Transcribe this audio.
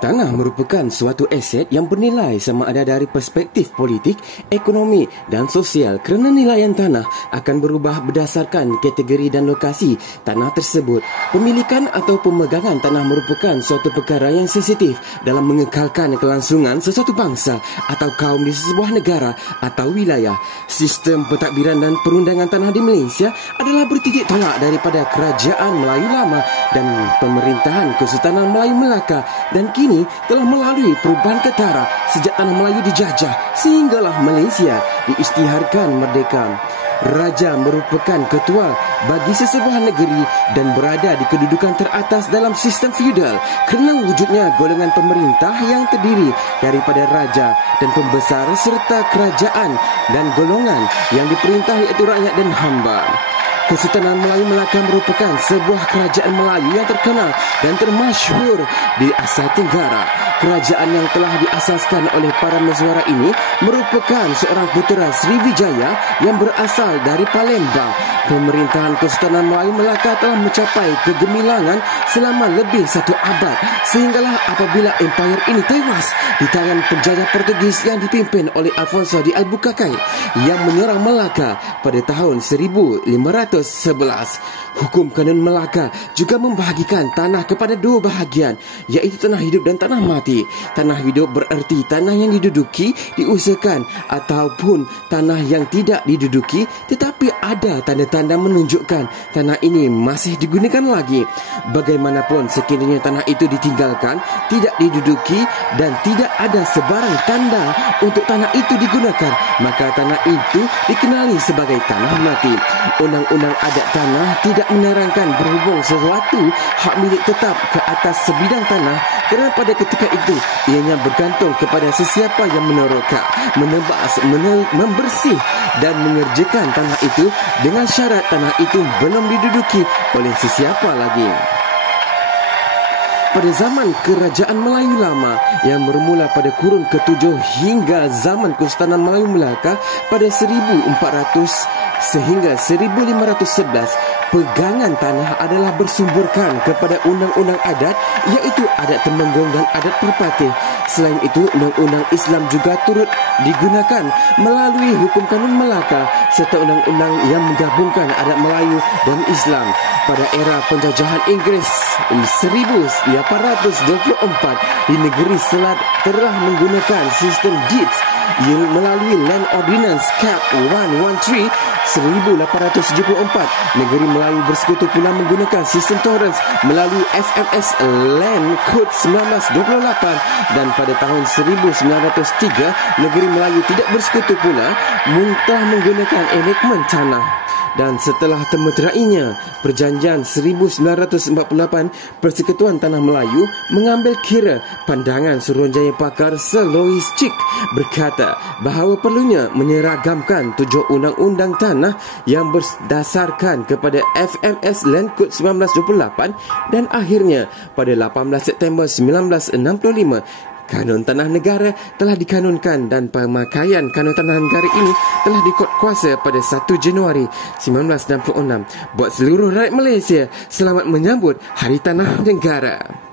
Tanah merupakan suatu aset yang bernilai sama ada dari perspektif politik, ekonomi dan sosial kerana nilaian tanah akan berubah berdasarkan kategori dan lokasi tanah tersebut. Pemilikan atau pemegangan tanah merupakan suatu perkara yang sensitif dalam mengekalkan kelangsungan sesuatu bangsa atau kaum di sebuah negara atau wilayah. Sistem pentadbiran dan perundangan tanah di Malaysia adalah bertitik tolak daripada Kerajaan Melayu Lama dan Pemerintahan Kesultanan Melayu Melaka, dan kini telah melalui perubahan ketara sejak tanah Melayu dijajah sehinggalah Malaysia diisytiharkan merdeka. Raja merupakan ketua bagi sesebuah negeri dan berada di kedudukan teratas dalam sistem feudal kerana wujudnya golongan pemerintah yang terdiri daripada raja dan pembesar serta kerajaan dan golongan yang diperintah iaitu rakyat dan hamba. Kesultanan Melayu Melaka merupakan sebuah kerajaan Melayu yang terkenal dan termasyhur di Asia Tenggara. Kerajaan yang telah diasaskan oleh para mezuara ini merupakan seorang putera Sriwijaya yang berasal dari Palembang. Pemerintahan Kesultanan Melayu Melaka telah mencapai kegemilangan selama lebih satu abad sehinggalah apabila empayar ini tewas di tangan penjajah Portugis yang dipimpin oleh Alfonso de Albuquerque yang menyerang Melaka pada tahun 1511. Hukum kanun Melaka juga membahagikan tanah kepada dua bahagian, iaitu tanah hidup dan tanah mati. Tanah hidup bererti tanah yang diduduki, diusahakan ataupun tanah yang tidak diduduki tetapi ada tanda-tanda menunjukkan tanah ini masih digunakan lagi. Bagaimanapun sekiranya tanah itu ditinggalkan, tidak diduduki dan tidak ada sebarang tanda untuk tanah itu digunakan, maka tanah itu dikenali sebagai tanah mati. Undang-undang adat tanah tidak menerangkan berhubung sesuatu hak milik tetap ke atas sebidang tanah kerana pada ketika itu ianya bergantung kepada sesiapa yang meneroka, menebas, membersih dan mengerjakan tanah itu dengan syarat tanah itu belum diduduki oleh sesiapa lagi. Pada zaman Kerajaan Melayu Lama yang bermula pada kurun ke-7 hingga zaman Kesultanan Melayu Melaka pada 1400 sehingga 1511, pegangan tanah adalah bersumberkan kepada undang-undang adat iaitu adat Temenggung dan adat Perpatih. Selain itu, undang-undang Islam juga turut digunakan melalui hukum kanun Melaka serta undang-undang yang menggabungkan adat Melayu dan Islam. Pada era penjajahan Inggeris 1824 di negeri Selat telah menggunakan sistem deeds yang melalui Land Ordinance Cap 113 1874. Negeri Melayu Bersekutu pula menggunakan sistem Torrens melalui FMS Land Code 1928, dan pada tahun 1903 negeri Melayu Tidak Bersekutu pula telah menggunakan enactment tanah. Dan setelah termeterainya Perjanjian 1948, Persekutuan Tanah Melayu mengambil kira pandangan Suruhanjaya Pakar Sir Louis Chick berkata bahawa perlunya menyeragamkan 7 undang-undang tanah yang berdasarkan kepada FMS Land Code 1928, dan akhirnya pada 18 September 1965 Kanun Tanah Negara telah dikanunkan dan pemakaian Kanun Tanah Negara ini telah dikuatkuasa pada 1 Januari 1966. Buat seluruh rakyat Malaysia, selamat menyambut Hari Tanah Negara.